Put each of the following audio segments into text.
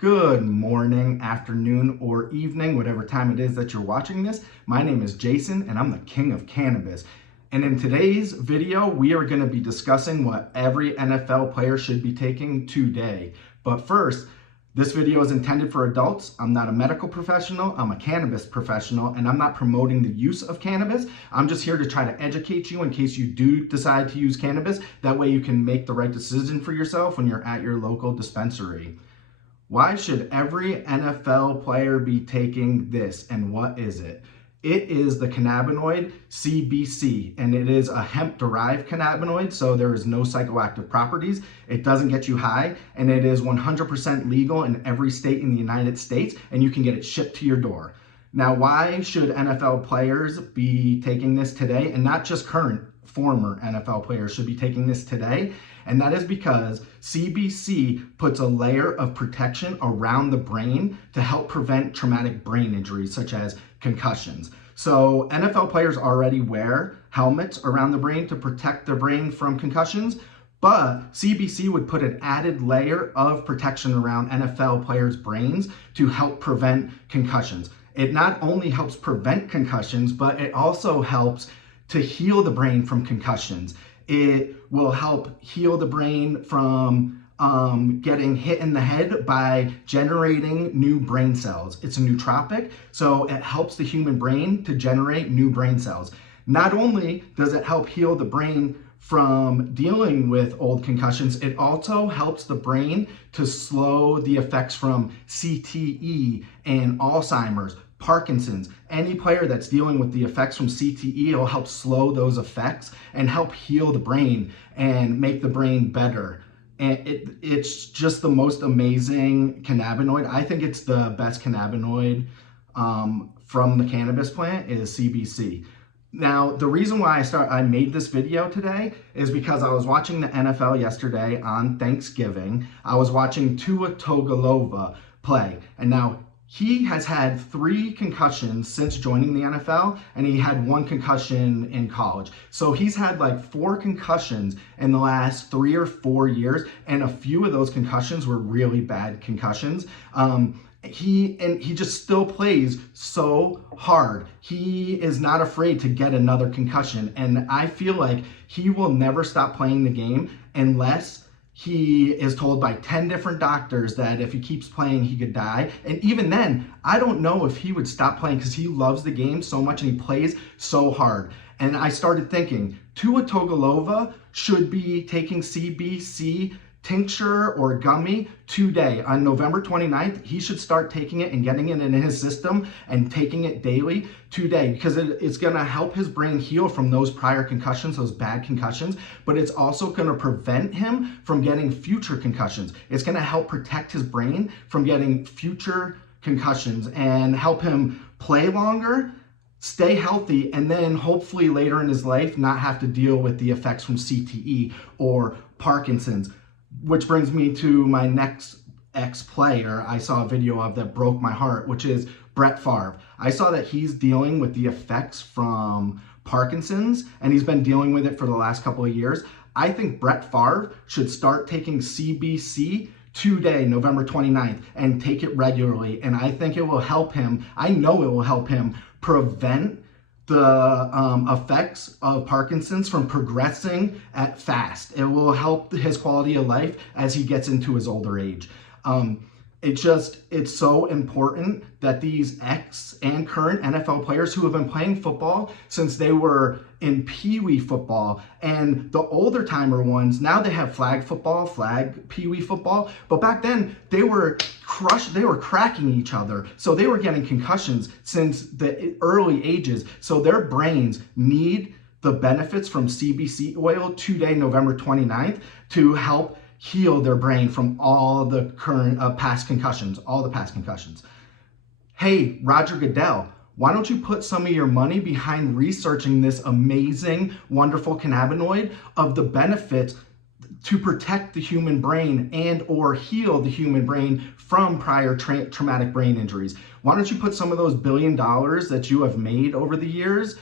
Good morning, afternoon, or evening, whatever time it is that you're watching this. My name is Jason and I'm the king of cannabis. And in today's video, we are going to be discussing what every NFL player should be taking today. But first, this video is intended for adults. I'm not a medical professional, I'm a cannabis professional, and I'm not promoting the use of cannabis. I'm just here to try to educate you in case you do decide to use cannabis. That way you can make the right decision for yourself when you're at your local dispensary. Why should every NFL player be taking this, and what is it? It is the cannabinoid CBC, and it is a hemp-derived cannabinoid, so there is no psychoactive properties. It doesn't get you high, and it is 100% legal in every state in the United States, and you can get it shipped to your door. Now, why should NFL players be taking this today, and not just current, former NFL players should be taking this today? And that is because CBC puts a layer of protection around the brain to help prevent traumatic brain injuries such as concussions. So NFL players already wear helmets around the brain to protect their brain from concussions, but CBC would put an added layer of protection around NFL players' brains to help prevent concussions. It not only helps prevent concussions, but it also helps to heal the brain from concussions. It will help heal the brain from getting hit in the head by generating new brain cells. It's a nootropic, so it helps the human brain to generate new brain cells. Not only does it help heal the brain from dealing with old concussions, it also helps the brain to slow the effects from CTE and Alzheimer's, Parkinson's. Any player that's dealing with the effects from CTE will help slow those effects and help heal the brain and make the brain better. And it's just the most amazing cannabinoid. I think it's the best cannabinoid from the cannabis plant is CBC. Now, the reason why I made this video today is because I was watching the NFL yesterday on Thanksgiving. I was watching Tua Tagovailoa play, and now he has had 3 concussions since joining the NFL, and he had 1 concussion in college. So he's had like 4 concussions in the last 3 or 4 years, and a few of those concussions were really bad concussions. He just still plays so hard. He is not afraid to get another concussion, and I feel like he will never stop playing the game unless he is told by 10 different doctors that if he keeps playing, he could die. And even then, I don't know if he would stop playing because he loves the game so much and he plays so hard. And I started thinking, Tua Tagovailoa should be taking CBC tincture or gummy today. On November 29th, he should start taking it and getting it in his system and taking it daily today, because it's going to help his brain heal from those prior concussions, those bad concussions, but it's also going to prevent him from getting future concussions. It's going to help protect his brain from getting future concussions and help him play longer, stay healthy, and then hopefully later in his life not have to deal with the effects from CTE or Parkinson's. Which brings me to my next ex-player I saw a video of that broke my heart, which is Brett Favre. I saw that he's dealing with the effects from Parkinson's, and he's been dealing with it for the last couple of years. I think Brett Favre should start taking CBC today, November 29th, and take it regularly. And I think it will help him, I know it will help him prevent the effects of Parkinson's from progressing fast. It will help his quality of life as he gets into his older age. It's so important that these ex and current NFL players who have been playing football since they were in Pee-wee football, and the older timer ones, now they have flag football, flag Pee-wee football, but back then they were cracking each other. So they were getting concussions since the early ages. So their brains need the benefits from CBC oil today, November 29th, to help heal their brain from all the current past concussions, all the past concussions. Hey, Roger Goodell, why don't you put some of your money behind researching this amazing, wonderful cannabinoid of the benefits to protect the human brain and or heal the human brain from prior traumatic brain injuries? Why don't you put some of those $1 billion that you have made over the years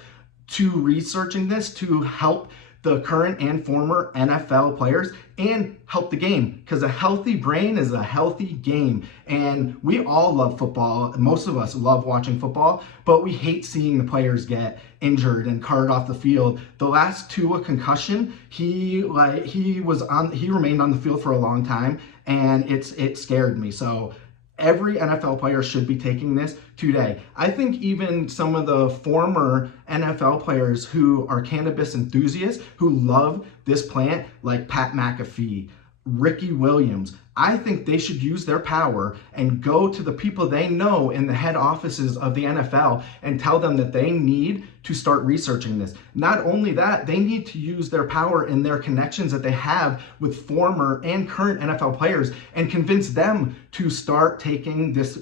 to researching this to help the current and former NFL players and help the game, because a healthy brain is a healthy game. And we all love football. Most of us love watching football, but we hate seeing the players get injured and carted off the field. The last Tua concussion, he remained on the field for a long time, and it scared me. So every NFL player should be taking this today. I think even some of the former NFL players who are cannabis enthusiasts, who love this plant, like Pat McAfee, Ricky Williams, I think they should use their power and go to the people they know in the head offices of the NFL and tell them that they need to start researching this. Not only that, they need to use their power and their connections that they have with former and current NFL players and convince them to start taking this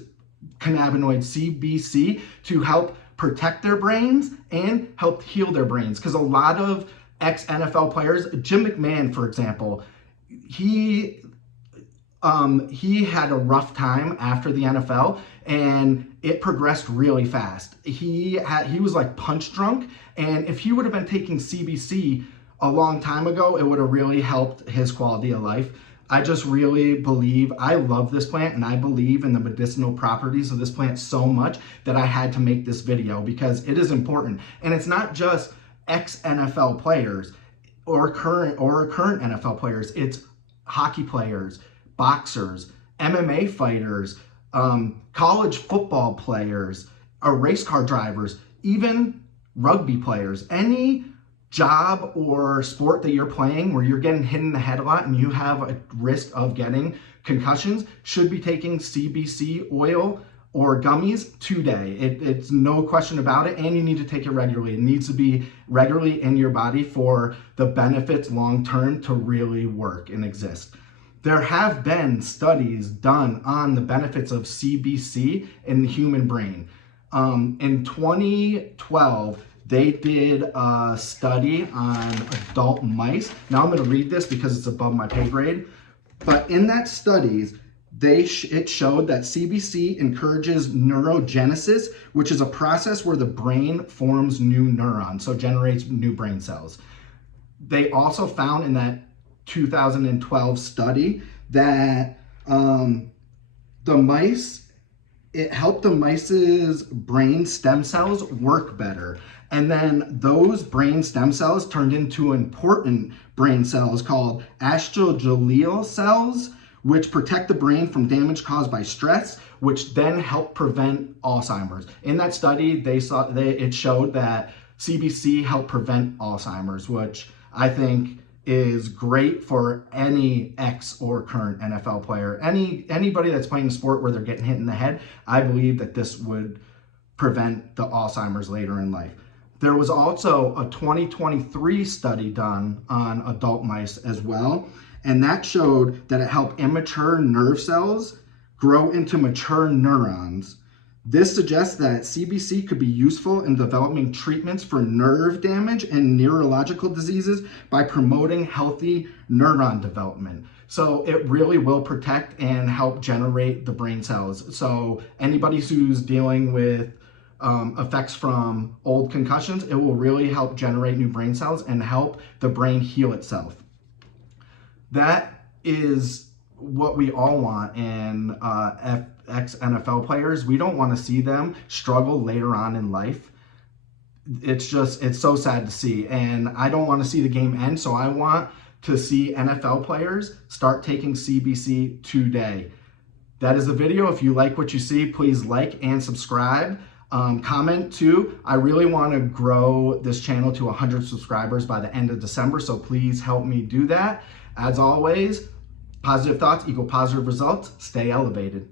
cannabinoid CBC to help protect their brains and help heal their brains. Because a lot of ex-NFL players, Jim McMahon, for example, he had a rough time after the NFL, and it progressed really fast. He was like punch drunk, and if he would have been taking CBC a long time ago, it would have really helped his quality of life. I just really believe, I love this plant, and I believe in the medicinal properties of this plant so much that I had to make this video, because it is important. And it's not just ex-NFL players or current NFL players. It's hockey players, boxers, MMA fighters, college football players, race car drivers, even rugby players. Any job or sport that you're playing where you're getting hit in the head a lot and you have a risk of getting concussions should be taking CBC oil or gummies today. It's no question about it, and you need to take it regularly. It needs to be regularly in your body for the benefits long-term to really work and exist. There have been studies done on the benefits of CBC in the human brain. In 2012, they did a study on adult mice. Now I'm going to read this because it's above my pay grade. But in that studies, it showed that CBC encourages neurogenesis, which is a process where the brain forms new neurons, so generates new brain cells. They also found in that 2012 study that it helped the mice's brain stem cells work better. And then those brain stem cells turned into important brain cells called astroglial cells, which protect the brain from damage caused by stress, which then help prevent Alzheimer's. In that study, it showed that CBC helped prevent Alzheimer's, which I think is great for any ex or current NFL player. Anybody that's playing a sport where they're getting hit in the head, I believe that this would prevent the Alzheimer's later in life. There was also a 2023 study done on adult mice as well, and that showed that it helped immature nerve cells grow into mature neurons. This suggests that CBC could be useful in developing treatments for nerve damage and neurological diseases by promoting healthy neuron development. So it really will protect and help generate the brain cells. So anybody who's dealing with effects from old concussions, it will really help generate new brain cells and help the brain heal itself. That is what we all want in ex-NFL players. We don't want to see them struggle later on in life. It's so sad to see, and I don't want to see the game end, so I want to see NFL players start taking CBC today. That is the video. If you like what you see, please like and subscribe. Comment too. I really want to grow this channel to 100 subscribers by the end of December, so please help me do that. As always, positive thoughts equal positive results. Stay elevated.